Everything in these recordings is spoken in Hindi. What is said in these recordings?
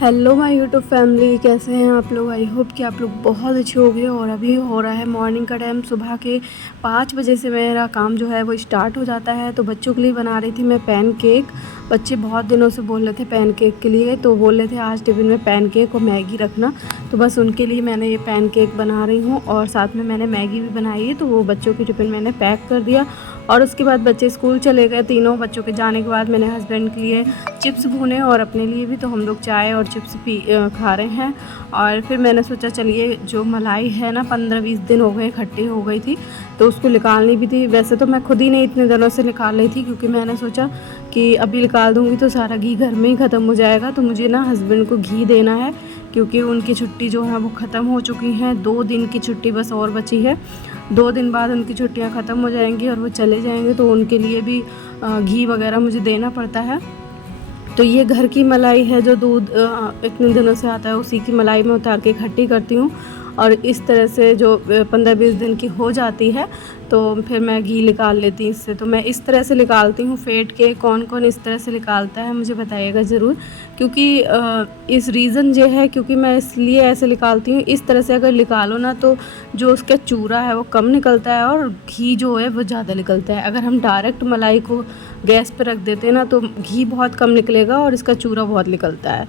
हेलो माय यूट्यूब फैमिली, कैसे हैं आप लोग। आई होप कि आप लोग बहुत अच्छे हो गए। और अभी हो रहा है मॉर्निंग का टाइम। सुबह के 5 बजे से मेरा काम जो है वो स्टार्ट हो जाता है। तो बच्चों के लिए बना रही थी मैं पैन केक। बच्चे बहुत दिनों से बोल रहे थे पैन केक के लिए, तो बोल रहे थे आज टिफ़िन में पैन केक और मैगी रखना। तो बस उनके लिए मैंने ये पैन केक बना रही हूँ और साथ में मैंने मैगी भी बनाई है। तो वो बच्चों की टिफ़िन मैंने पैक कर दिया और उसके बाद बच्चे स्कूल चले गए। तीनों बच्चों के जाने के बाद मैंने हस्बैंड के लिए चिप्स भुने और अपने लिए भी। तो हम लोग चाय और चिप्स खा रहे हैं। और फिर मैंने सोचा चलिए जो मलाई है ना 15-20 दिन हो गए इकट्ठी हो गई थी, तो उसको निकालनी भी थी। वैसे तो मैं खुद ही नहीं इतने दिनों से निकाल रही थी, क्योंकि मैंने सोचा कि अभी निकाल दूँगी तो सारा घी घर में ही ख़त्म हो जाएगा। तो मुझे ना हस्बैंड को घी देना है, क्योंकि उनकी छुट्टी जो है वो ख़त्म हो चुकी हैं। 2 दिन की छुट्टी बस और बची है। 2 दिन बाद उनकी छुट्टियां ख़त्म हो जाएंगी और वो चले जाएंगे। तो उनके लिए भी घी वगैरह मुझे देना पड़ता है। तो ये घर की मलाई है, जो दूध इतने दिनों से आता है उसी की मलाई में उतार के इकट्ठी करती हूँ। और इस तरह से जो 15-20 दिन की हो जाती है तो फिर मैं घी निकाल लेती हूँ इससे। तो मैं इस तरह से निकालती हूँ फेंट के। कौन कौन इस तरह से निकालता है मुझे बताइएगा ज़रूर, क्योंकि इस रीज़न ये है, क्योंकि मैं इसलिए ऐसे निकालती हूँ। इस तरह से अगर निकालो ना तो जो उसका चूरा है वो कम निकलता है और घी जो है वो ज़्यादा निकलता है। अगर हम डायरेक्ट मलाई को गैस पे रख देते हैं ना तो घी बहुत कम निकलेगा और इसका चूरा बहुत निकलता है।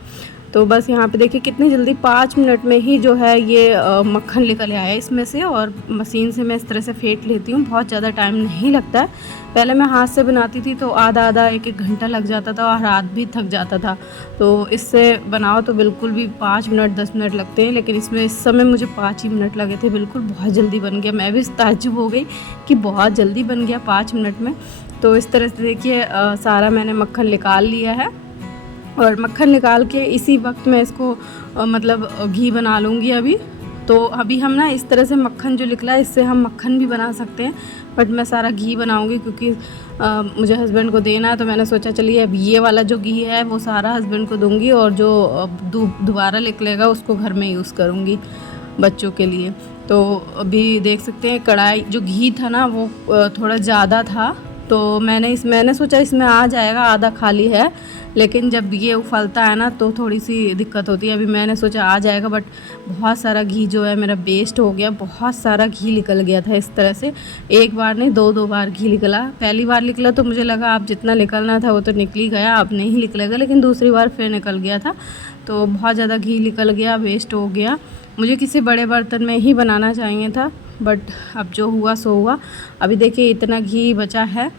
तो बस यहाँ पे देखिए कितनी जल्दी 5 मिनट में ही जो है ये मक्खन निकल आया इसमें से। और मशीन से मैं इस तरह से फेंट लेती हूँ, बहुत ज़्यादा टाइम नहीं लगता है। पहले मैं हाथ से बनाती थी तो आधा एक घंटा लग जाता था और हाथ भी थक जाता था। तो इससे बनाओ तो बिल्कुल भी 5 मिनट 10 मिनट लगते हैं, लेकिन इसमें इस समय मुझे 5 ही मिनट लगे थे। बिल्कुल बहुत जल्दी बन गया। मैं भी ताज्जुब हो गई कि बहुत जल्दी बन गया 5 मिनट में। तो इस तरह से देखिए सारा मैंने मक्खन निकाल लिया है। और मक्खन निकाल के इसी वक्त मैं इसको मतलब घी बना लूँगी अभी। तो अभी हम ना इस तरह से मक्खन जो निकला है इससे हम मक्खन भी बना सकते हैं, बट मैं सारा घी बनाऊँगी क्योंकि मुझे हस्बैंड को देना है। तो मैंने सोचा चलिए अब ये वाला जो घी है वो सारा हस्बैंड को दूँगी और जो दोबारा निकलेगा उसको घर में यूज़ करूँगी बच्चों के लिए। तो अभी देख सकते हैं कढ़ाई जो घी था ना वो थोड़ा ज़्यादा था। तो मैंने सोचा इसमें आ जाएगा, आधा खाली है। लेकिन जब ये उफलता है ना तो थोड़ी सी दिक्कत होती है। अभी मैंने सोचा आ जाएगा, बट बहुत सारा घी जो है मेरा वेस्ट हो गया। बहुत सारा घी निकल गया था इस तरह से। एक बार नहीं 2 बार घी निकला। पहली बार निकला तो मुझे लगा अब जितना निकलना था वो तो निकल ही गया, अब नहीं निकलेगा। लेकिन दूसरी बार फिर निकल गया था। तो बहुत ज़्यादा घी निकल गया, वेस्ट हो गया। मुझे किसी बड़े बर्तन में ही बनाना चाहिए था, बट अब जो हुआ सो हुआ। अभी देखिए इतना घी बचा है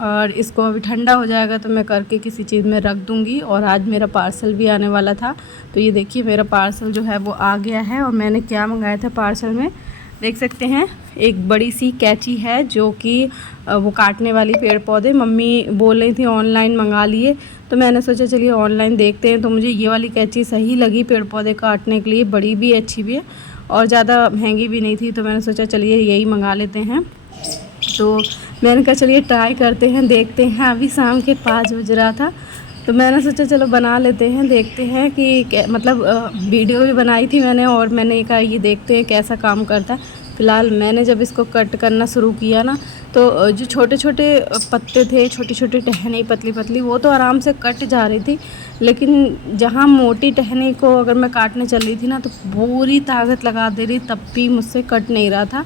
और इसको अभी ठंडा हो जाएगा तो मैं करके किसी चीज़ में रख दूँगी। और आज मेरा पार्सल भी आने वाला था। तो ये देखिए मेरा पार्सल जो है वो आ गया है। और मैंने क्या मंगाया था पार्सल में देख सकते हैं। एक बड़ी सी कैंची है जो कि वो काटने वाली पेड़ पौधे। मम्मी बोल रही थी ऑनलाइन मंगा लिए, तो मैंने सोचा चलिए ऑनलाइन देखते हैं। तो मुझे ये वाली कैंची सही लगी पेड़ पौधे काटने के लिए। बड़ी भी अच्छी भी है और ज़्यादा महंगी भी नहीं थी। तो मैंने सोचा चलिए यही मंगा लेते हैं। तो मैंने कहा चलिए ट्राई करते हैं, देखते हैं। अभी शाम के 5 बज रहा था तो मैंने सोचा चलो बना लेते हैं, देखते हैं कि मतलब वीडियो भी बनाई थी मैंने और मैंने कहा ये देखते हैं कैसा काम करता है। फ़िलहाल मैंने जब इसको कट करना शुरू किया ना तो जो छोटे छोटे पत्ते थे, छोटी छोटी टहनी पतली पतली, वो तो आराम से कट जा रही थी। लेकिन जहाँ मोटी टहनी को अगर मैं काटने चल रही थी ना तो पूरी ताकत लगा दे रही, तब भी मुझसे कट नहीं रहा था।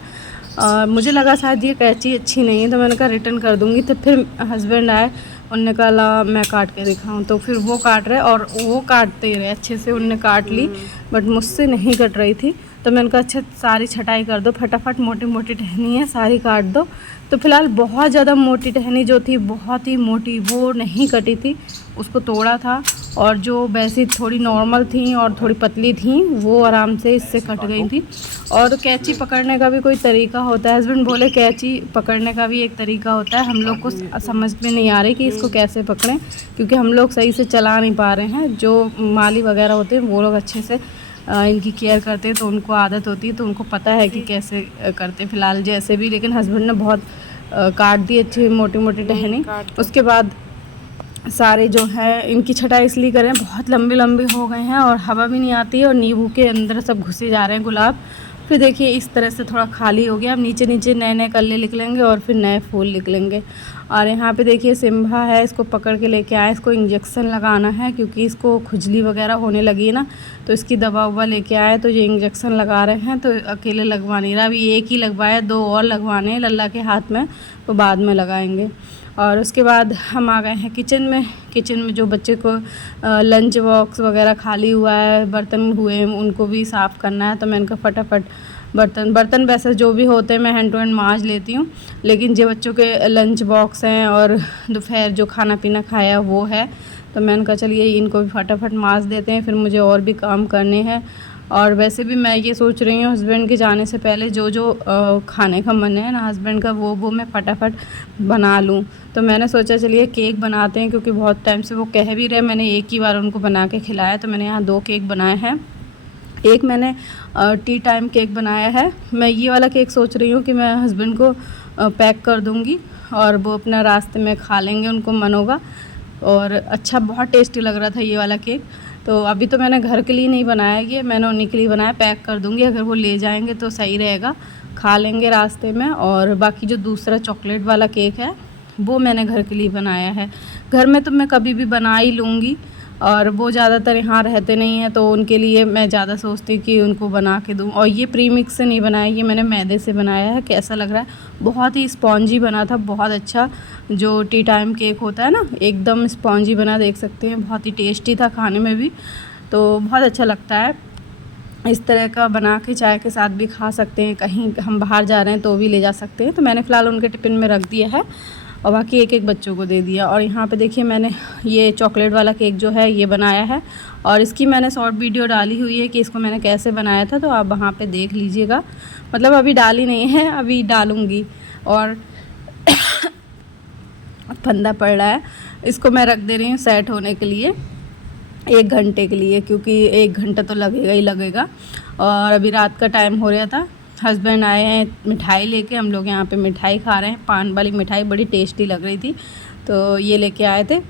मुझे लगा शायद ये कैंची अच्छी नहीं है, तो मैंने कहा रिटर्न कर दूँगी। तो फिर हस्बैंड आए, उनने कहा ला मैं काट के दिखाऊं। तो फिर वो काट रहे और वो काटते रहे अच्छे से। उनने काट ली बट मुझसे नहीं कट रही थी। तो मैंने कहा अच्छा सारी छटाई कर दो फटाफट, मोटी मोटी टहनी है सारी काट दो। तो फिलहाल बहुत ज़्यादा मोटी टहनी जो थी, बहुत ही मोटी, वो नहीं कटी थी, उसको तोड़ा था। और जो वैसी थोड़ी नॉर्मल थी और थोड़ी पतली थी वो आराम से इससे कट गई थी। और कैंची पकड़ने का भी कोई तरीका होता है। हस्बैंड बोले कैंची पकड़ने का भी एक तरीका होता है। हम लोग को समझ में नहीं आ रही कि इसको कैसे पकड़ें, क्योंकि हम लोग सही से चला नहीं पा रहे हैं। जो माली वगैरह होते हैं वो लोग अच्छे से इनकी केयर करते हैं, तो उनको आदत होती है, तो उनको पता है कि कैसे करते। फ़िलहाल जैसे भी, लेकिन हस्बैंड ने बहुत काट दी अच्छी मोटी मोटी टहनी। उसके बाद सारे जो है इनकी छटाई इसलिए करें, बहुत लंबे लंबे हो गए हैं और हवा भी नहीं आती है और नींबू के अंदर सब घुसे जा रहे हैं गुलाब। फिर देखिए इस तरह से थोड़ा खाली हो गया। अब नीचे नीचे नए नए कल्ले निकलेंगे और फिर नए फूल निकलेंगे। और यहाँ पे देखिए सिम्बा है, इसको पकड़ के लेके आए, इसको इंजेक्शन लगाना है क्योंकि इसको खुजली वगैरह होने लगी है ना, तो इसकी दवा ववा लेके आए, तो ये इंजेक्शन लगा रहे हैं। तो अकेले लगवा नहीं रहा, अभी एक ही लगवाया, 2 और लगवाने हैं लल्ला के हाथ में, तो बाद में लगाएंगे। और उसके बाद हम आ गए हैं किचन में जो बच्चे को लंच बॉक्स वगैरह खाली हुआ है, बर्तन हुए हैं, उनको भी साफ़ करना है। तो मैं इनका फटाफट बर्तन वैसे जो भी होते हैं मैं हैंड टू हैंड मांज लेती हूँ, लेकिन जो बच्चों के लंच बॉक्स हैं और दोपहर जो खाना पीना खाया वो है, तो मैंने कहा चलिए इनको भी फटाफट मांज देते हैं, फिर मुझे और भी काम करने हैं। और वैसे भी मैं ये सोच रही हूँ हस्बैंड के जाने से पहले जो खाने का मन है ना हस्बैंड का, वो मैं फटाफट बना लूँ। तो मैंने सोचा चलिए केक बनाते हैं, क्योंकि बहुत टाइम से वो कह भी रहे, मैंने एक ही बार उनको बना के खिलाया। तो मैंने यहाँ 2 केक बनाए हैं। एक मैंने टी टाइम केक बनाया है। मैं ये वाला केक सोच रही हूँ कि मैं हस्बैंड को पैक कर दूँगी और वो अपना रास्ते में खा लेंगे, उनको मन होगा। और अच्छा बहुत टेस्टी लग रहा था ये वाला केक। तो अभी तो मैंने घर के लिए नहीं बनाया, ये मैंने उन्हीं के लिए बनाया, पैक कर दूँगी, अगर वो ले जाएंगे तो सही रहेगा, खा लेंगे रास्ते में। और बाकी जो दूसरा चॉकलेट वाला केक है वो मैंने घर के लिए बनाया है। घर में तो मैं कभी भी बना ही लूँगी, और वो ज़्यादातर यहाँ रहते नहीं हैं, तो उनके लिए मैं ज़्यादा सोचती कि उनको बना के दूँ। और ये प्रीमिक्स से नहीं बनाया, ये मैंने मैदे से बनाया है। कैसा लग रहा है? बहुत ही स्पॉन्जी बना था, बहुत अच्छा। जो टी टाइम केक होता है ना, एकदम स्पॉन्जी बना, देख सकते हैं, बहुत ही टेस्टी था खाने में भी, तो बहुत अच्छा लगता है। इस तरह का बना के चाय के साथ भी खा सकते हैं, कहीं हम बाहर जा रहे हैं तो भी ले जा सकते हैं। तो मैंने फ़िलहाल उनके टिफ़िन में रख दिया है और बाकी एक बच्चों को दे दिया। और यहाँ पे देखिए मैंने ये चॉकलेट वाला केक जो है ये बनाया है, और इसकी मैंने शॉर्ट वीडियो डाली हुई है कि इसको मैंने कैसे बनाया था, तो आप वहाँ पे देख लीजिएगा। मतलब अभी डाली नहीं है, अभी डालूँगी। और फंदा पड़ रहा है, इसको मैं रख दे रही हूँ सेट होने के लिए 1 घंटे के लिए, क्योंकि 1 घंटा तो लगेगा ही लगेगा। और अभी रात का टाइम हो रहा था, हस्बैंड आए हैं मिठाई लेके, हम लोग यहाँ पे मिठाई खा रहे हैं, पान वाली मिठाई बड़ी टेस्टी लग रही थी, तो ये लेके आए थे।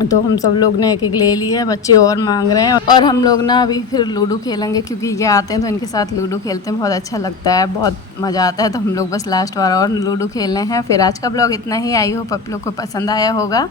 तो हम सब लोग ने एक ले लिया, बच्चे और मांग रहे हैं। और हम लोग ना अभी फिर लूडो खेलेंगे, क्योंकि ये आते हैं तो इनके साथ लूडो खेलते हैं, बहुत अच्छा लगता है, बहुत मज़ा आता है। तो हम लोग बस लास्ट बार और लूडो खेल रहे हैं। फिर आज का ब्लॉग इतना ही, आई होप आप लोग को पसंद आया होगा।